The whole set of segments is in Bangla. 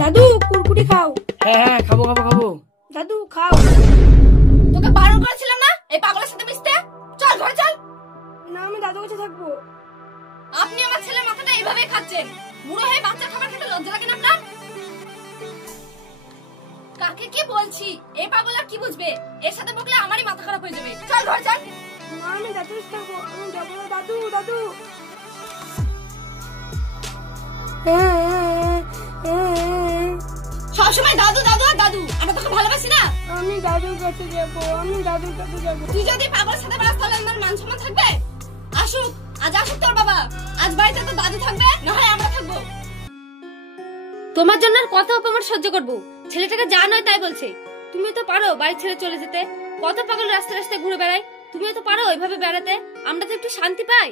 দাদু কুরকুরি খাও। হ্যাঁ হ্যাঁ খাবো খাবো খাবো। দাদু খাও। তোকে বারণ করেছিলাম না এই পাগলের সাথে মিশতে? চল ঘরে চল। না আমি দাদুর কাছে থাকবো। আপনি আমার ছেলের মাথাটা এইভাবেই খাচ্ছেন। বুড়ো হয়ে বাচ্চা খাবার খেতে লজ্জা লাগে না আপনার? কাকে কি বলছি? এই পাগল আর কি বুঝবে? এর সাথে বকলে আমারই মাথা খারাপ হয়ে যাবে। চল ঘরে চল। না আমি দাদুর কাছে থাকবো। আমি যাবো না। দাদু দাদু। সবসময় দাদু দাদু আর দাদু। আমরা তোকে ভালোবাসি না। আমি দাদুর কাছে যাবো। আমি দাদুর কাছে যাবো। তুই যদি পাগলের সাথে বেড়াস তাহলে আমার মান সম্মান থাকবে? আসুক আজ আসুক তোর বাবা। আজ বাড়িতে তো দাদু থাকবে, না হয় আমরা থাকবো। তোমার জন্য আর কত অপমান সহ্য করবো? ছেলেটাকে যা নয় তাই বলছে। তুমি তো পারো বাড়ি ছেড়ে চলে যেতে। কত পাগল রাস্তায় রাস্তায় ঘুরে বেড়ায়, তুমিও তো পারো এভাবে বেড়াতে। আমরা তো একটু শান্তি পাই।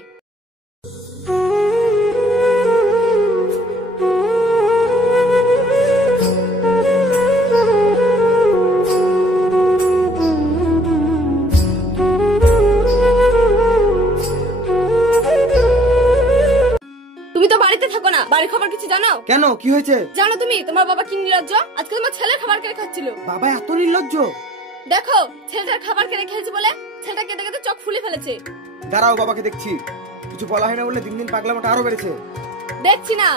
তুমি তো বাড়িতে থাকো না, বাড়ির খবর কিছু জানো? কেন কি হয়েছে? জানো তুমি তোমার বাবা কি নির্লজ্জ? আজকে তোমার ছেলে খাবার কেড়ে খাচ্ছিল। বাবা এত নির্লজ্জ? দেখো ছেলেটার খাবার কেড়ে খেয়েছে বলে ছেলেটা কেঁদে কেঁদে চোখ ফুলে ফেলেছে। দাঁড়াও বাবাকে দেখছি। কিছু বলা হয় না বলে দিন দিন পাগলামোটা আরো বেড়েছে। দেখছি না,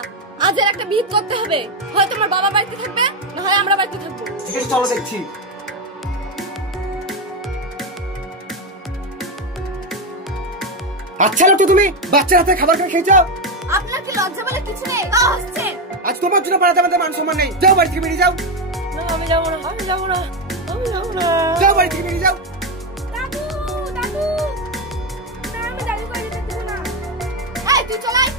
আজ এর একটা বিহিত করতে হবে। হয় তোমার বাবা বাড়িতে থাকবে, না হয় আমরা বাড়িতে থাকবো। ঠিক আছে চলো দেখছি। আচ্ছা লোক তুমি বাচ্চার হাতে খাবার খেয়েছো? আপনার কি লজ্জা বলে কিছু নেই? তাও হাসছেন। আজ তোমার জন্য পাড়াতে আমাদের মান সম্মান নেই। যাও বাড়ি থেকে বেরিয়ে যাও। না আমি যাবো না। আমি যাবো না। আমি যাবো না। যাও বাড়ি থেকে বেরিয়ে যাও। দাদু দাদু। না আমি দাদুর কাছে যেতে দেবো না। এই তুই চলাই।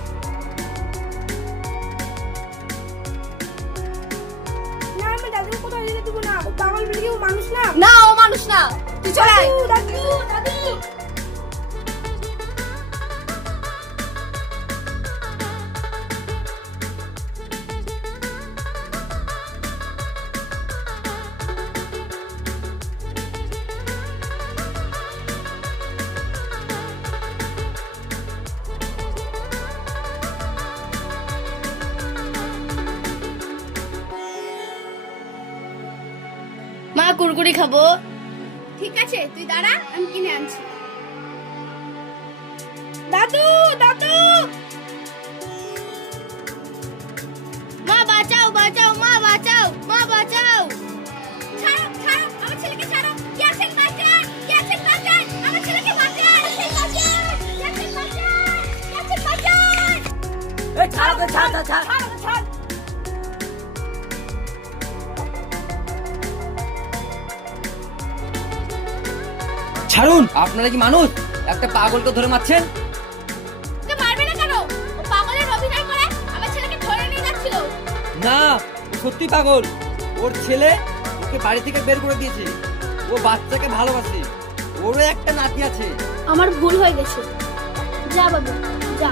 না আমি দাদুর কোথাও যেতে দেবো না। ও পাগল বলে কি ও মানুষ না? না ও মানুষ না, তুই চলাই। দাদু দাদু। মা কুরকুরি খাবো। ঠিক আছে তুই দাঁড়া, আমি কিনে আনছি। দাদু দাদু। মা বাঁচাও বাঁচাও, মা বাঁচাও, মা বাঁচাও। ছাড়ো ছাড়ো আমার ছেলেকে ছাড়ো। ক্যান্সেল বাঁচান, ক্যান্সেল বাঁচান, আমার ছেলেকে বাঁচান, ক্যান্সেল বাঁচান, ক্যান্সেল বাঁচান, ক্যান্সেল বাঁচান। এই ছাড় দে ছাড় ছাড়। ছাড়ো ছাড়। ছাড়ুন। আপনারা কি মানুষ? একটা পাগলকে ধরে মারছেন। তুই মারবে না কেন? ও পাগলের অভিনয় করে আমার ছেলেকে ধরে নিয়ে যাচ্ছিল। না ও সত্যি পাগল। ওর ছেলে ওকে বাড়ি থেকে বের করে দিয়েছে। ও বাচ্চাকে ভালোবাসে। ওরও একটা নাতি আছে। আমার ভুল হয়ে গেছে। যা বাবু যা।